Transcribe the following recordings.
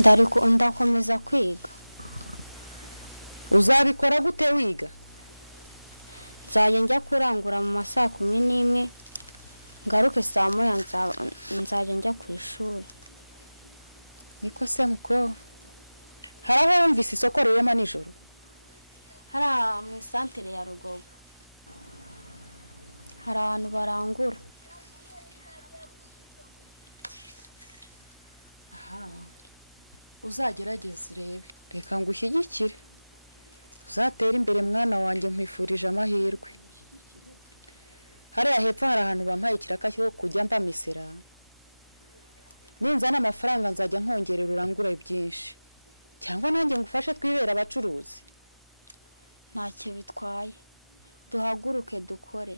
ndakomeza kwiga. Uzabikora gute wiga? Nzajya njya kurangura mu masaa 11 ngaruke saa 1 nzajya njya ku ishuri. Niko se muko haraho wumvise isoko rirema nijoro? Hara mu santere ya Rugogo hari abantu barangura. Aha uzagerageza urebe, reka ngushyigikire uzatera imbere mwana wanjye, nkwifurije amahirwe. Hariya hepfo hari ahantu bampaye ikiraka cyo kujya mbamisera, ninzana amafaranga nzajya nkongerera urangura byinshi, cyangwa nanjye ngufashe twibera abacuruzi. Ntacyo bitwaye, duhaguruke dukore.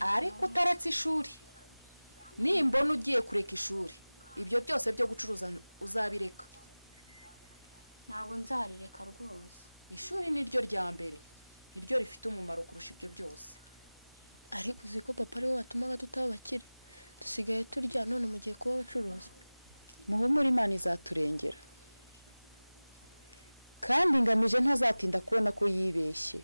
Ariko utaretse ishuri, nimbona ugiye kureka ishuri, ibyo byose byo gucuruza uzabireka. Ntabwo nzarireka rwose. Ishuri ni ryo rya mbere, niryo rifite umumaro kurusha ibyo byose. Ariko uziko papa ari we watumaga tutabakire, dusigaye turya none mugiye kuba abacuruzi. Muhumure Imana izaturengera, kandi ngamije ntazatinda kubona ko yibeshye.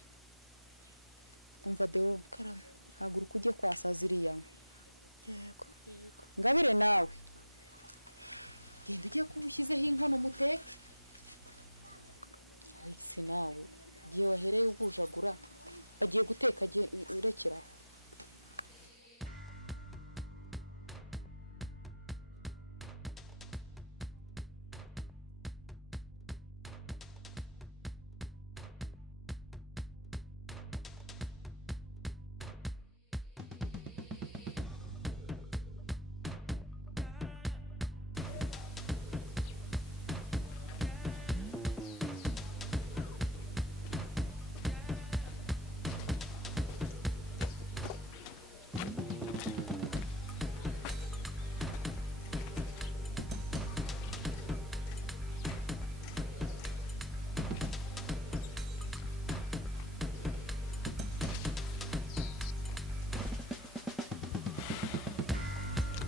Umva Deo, Karama, haguruka ujye kwasa ziriya. yego. Ngabire nawe genda ugiye kubushyizeho inkono muteke. Alex nawe giye wahereye ubujagura, bagiye guteka urekera.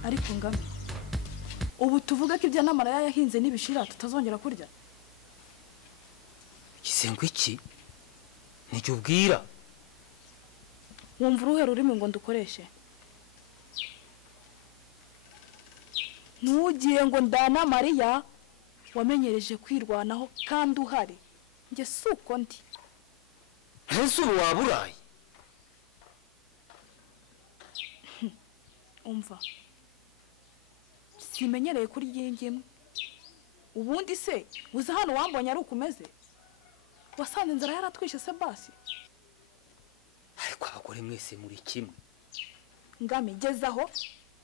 Ariko ngame ubu tuvuga ko ibya namara yahinze nibishira tutazongera kurya. Kisengo iki nicyo ubwira? Wumva uruhe rurimi ngo ndukoreshe? Nugiye ngo ndana Mariya wamenyereje kwirwanaho kandi uhari, nge suko ndi. Ese waburaye? Umva simenyereye kuri yingimwe. Ubundi se uza hano wambonye ari ukumeze? Wasanze inzara yaratwishe se basi? Ariko abagore mwese muri kimwe. Ngame gezaho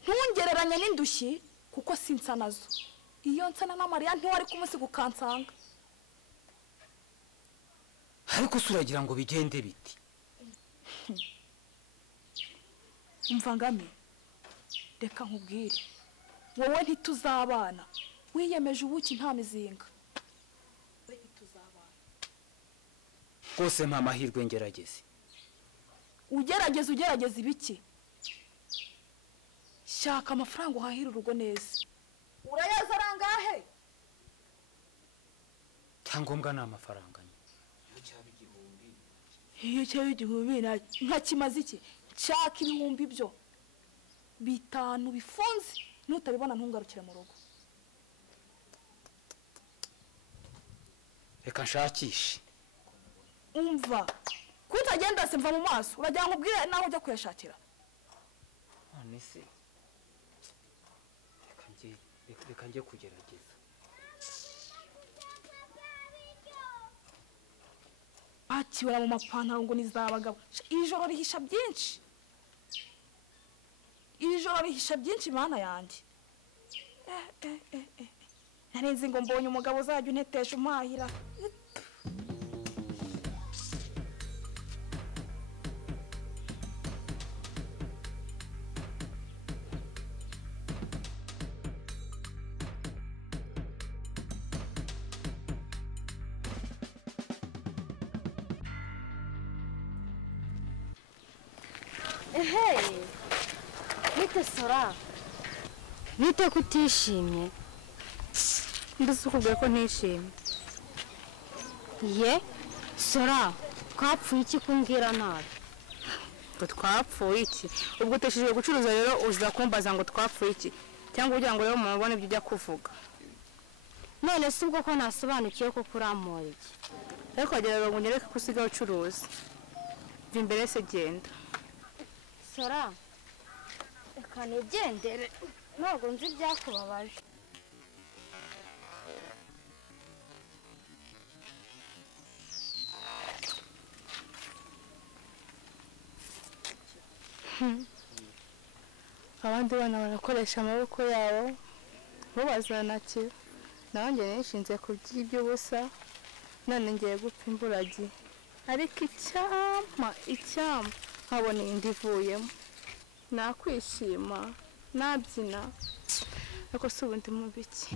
ntungereranya n'indushyi kuko sinsa nazo. Iyo nsana na Mariya ntiwari kumusiga ukansanga. Ariko suragira ngo bigende biti? Umva ngame, reka nkubwire, wowe ntituzabana. Wiyemeje ubuki nta mizinga. We ntituzabana. Kose mpa amahirwe ngerageze. Ugerageza ibiki? Shaka amafaranga uhahira urugo neza. Urayaza arangahe? Cyangombwa na amafaranga nye. Iyo cyaba igihumbi nka kimaze iki? Nshaka ibihumbi byo 5 bifunze, nutabibona ntungarukire mu rugo. Reka nshakishe. Umva kutagenda se mva mu maso, urajya nkubwire naho ujya kuyashakira. None se reka ngiye kugerageza. Akiwera mu mapantaro ngo nizabagabo. Ijoro rihisha byinshi. Mana yanjye. Narenze ngo mbonye umugabo uzajya untetesha umahira. Hey, bite Sora? Bite kutishimye? ndasukubwiye ko ntishimye. ye sora twapfuye iki kumbwira nabi? Ngo twapfuye iki? Ubwo uteshije gucuruza rero uza kumbaza ngo twapfuye iki? Cyangwa ugira ngo rero mubone ibyo ujya kuvuga. None si ubwo ko nasobanukiye ko kuramura iki? Ariko wagira ngo unyereke ko usigaye ucuruza. Mva imbere se genda. Sora reka nigendere ntabwo nzi ibyakubabaje. Abandi bana barakoresha amaboko yabo bo bazanakira. Nanjye nishinze kurya iby'ubusa none ngiye gupfa imburagihe. Ariko icyampa nkabona indi ivuyemo. Nakwishima nabyina ariko si ubundi mu biki.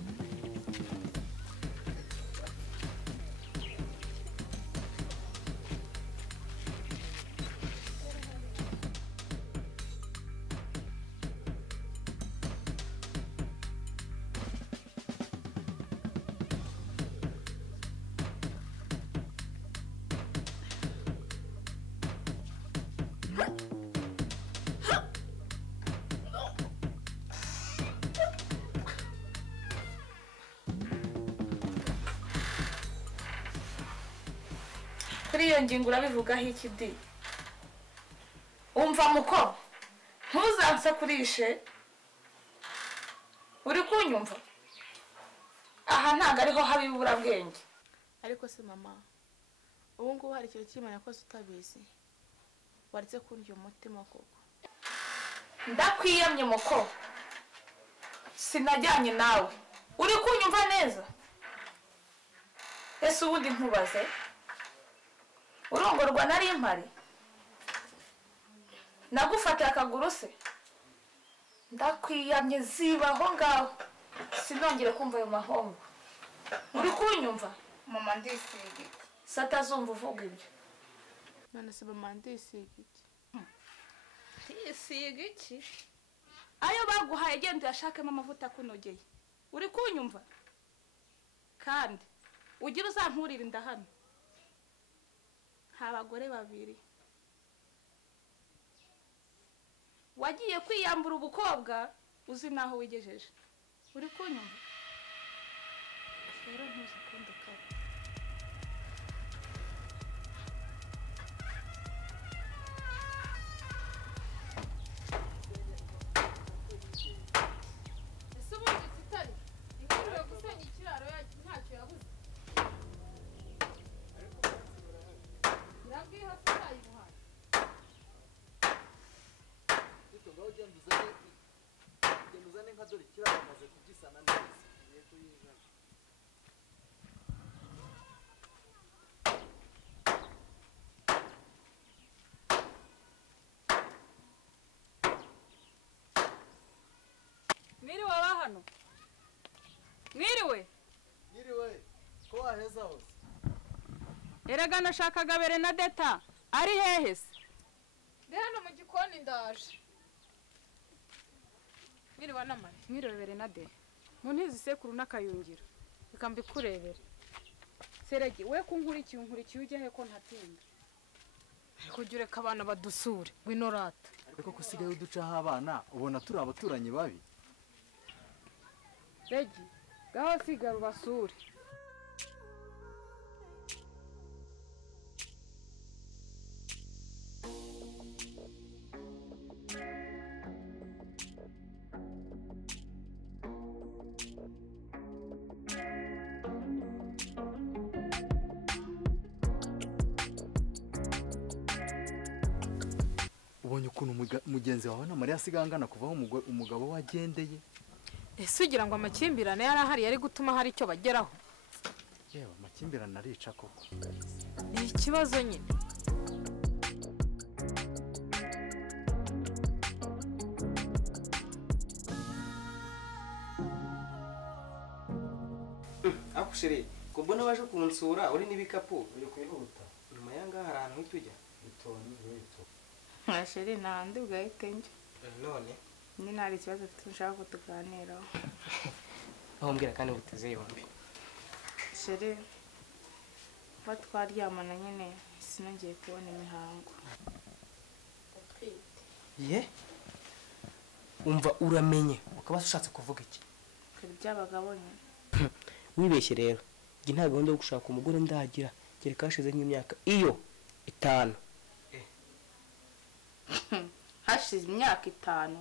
Kuri iyo ngingo urabivugaho iki di? Umva muko ntuzansakurishe. Uri kunyumva? Aha ntago ariho haba iburabwenge. ariko se mama ubu ngubu hari ikintu cy'Imana yakoze utabizi waretse kundya umutima koko. Ndakwiyamye muko sinajyanye nawe. Uri kunyumva neza? Ese ubundi nkubaze urongorwa nari impari nagufatiye akaguru se? Ndakwiyamye zibaho ngaho sinongere kumva ayo mahongo. Uri kunyumva? Mama ndisiga satazumva uvuga ibyo. None se mama ndisiga iki? Ndisiga iki? Ayo baguhaye genda yashakemo amavuta kunogeye. Uri kunyumva? Kandi ugira uzankurira inda hano. Abagore babiri wagiye kwiyambura ubukobwa uzi naho wigejeje. Uri kunyumva? Rero ntuzi kundukara. ese ubundi kitari ikwiye gusenya ikiraro ntacyo yabuze. Ndabwiye hafi yayimuhaye. Ngaho genda uzane nka dore ikiraro amaze kugisana neza. Ngiye kuyizana. Mwiriwe aba hano. Mwiriwe. Mwiriwe. Ko waheza hose. Erega nashakaga Bernadetta. Ari hehe se? Ndi hano mu gikoni ndaje. Mwiriwe namari. Mwiriwe Bernadette. Mu ntizi sekuru n'akayungiro. Reka mbikurebere. Seregi we kunkurikiye ujye he ko ntatinda. Ariko jye ureka abana badusure. Ngwino rata. Ariko kusigaye uducaho abana ubona turi abaturanyi babi. Regi, gaho sigara ubasure. Ubonye ukuntu mugenzi wawe na Mariya asigangana kuvaho umugabo wagendeye. Ese ugira ngo amakimbirane yari ahari yari gutuma hari icyo bageraho? Yewe amakimbirane arica koko. Ni ikibazo nyine. Akushiri, kubona waje kunsura uri n'ibikapu. Uri kwihuta. Nyuma yanga hari ahantu hitujya. Bitoni wito. Mwasheri nandi ugahite njye. None Ni nari ikibazo tushaka ko tuganiraho. aho mbwira kandi nguteze yombi. shere kuba twaryamana nyine sinongeye kubona imihango ndatwite Ye? Umva uramenye ukaba ushatse kuvuga iki? kuri by'abagabo nyine Wibeshye rero. Ngi nta gahunda yo gushaka umugore ndagira. Kereka hashize nk'imyaka iyo 5. hashize imyaka 5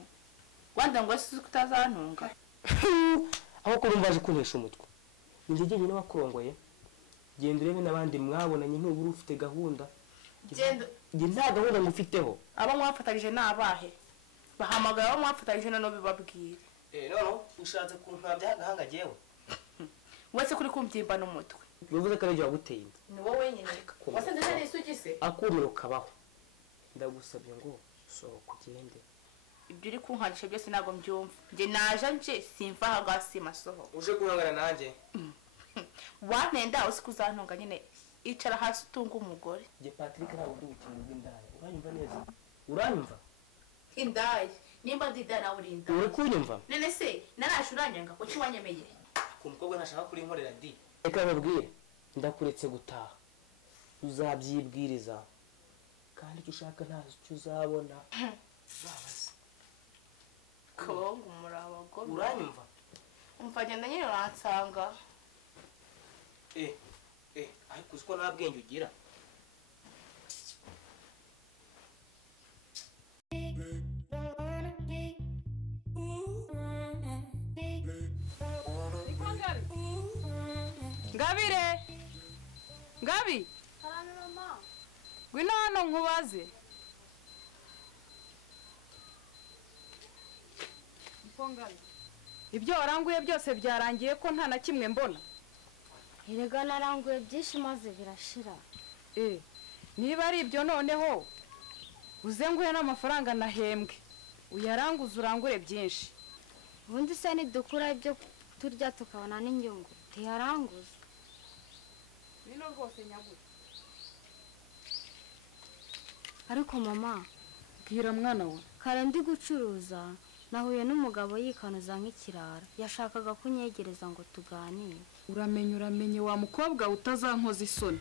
Rwanda ngo ese kutazantunga Aho ko urumva aje kuntesha umutwe. Ninjye jyenyine wakurongoye. Genda urebe n'abandi mwabonanye ntubura ufite gahunda. genda Ngi nta gahunda ngufiteho. abo mwafatanyije n'abahe bahamagara abo mwafatanyije none bibabwire No, ushatse kunkabya agahanga jewe. wese kuri kumbyimba n'umutwe Bivuze ko aribyo waguteye inda. ni wowe nyine wasanze nari isugise Akumiro kabaho. Ndagusabye ngo sohoka ugende. ibyo uri kunkanisha byose ntabwo mbyumva njye naje nje simva hagasi masoho Uje guhangana nanjye. wantenda uzi kuzantunga nyine icara hasi utunga umugore Je Patrick ntabwo ndi gukina rw'indaya. Uranyumva neza? Uranyumva? indayi nimba ndida nawe uri indayi Uri kunyumva? nene se narashe uranyanga kuki wanyemeye Ku mukobwa ntashaka kuri nkorera di. Reka nkubwire. Ndakuretse gutaha. Uzabyibwiriza. Kandi icyo ushaka ntacyo uzabona. Uzabaze. kongo murabagome Uranyumva? umva genda nyine uransanga Ariko uzi ko nta bwenge ugira. Niko Ngabi. Ngabire. Ngabi. Karame mama. Ngwino hano nkubaze. Niko Ngabi. Ibyo waranguye byose byarangiye ko nta na kimwe mbona. Erega naranguye byinshi maze birashira. Niba ari ibyo noneho uzenguye n'amafaranga nahembwe. Uyaranguza urangure byinshi. Ubundi se nidukura ibyo turya tukabona n'inyungu. Tiyaranguza. Bino rwose nyagura. Ariko mama, Bwira mwana we. kare ndi gucuruza nahuye n'umugabo yikanuza nk'ikirara. Yashakaga kunyegereza ngo tuganire. Uramenye wa mukobwa utazankoza isoni.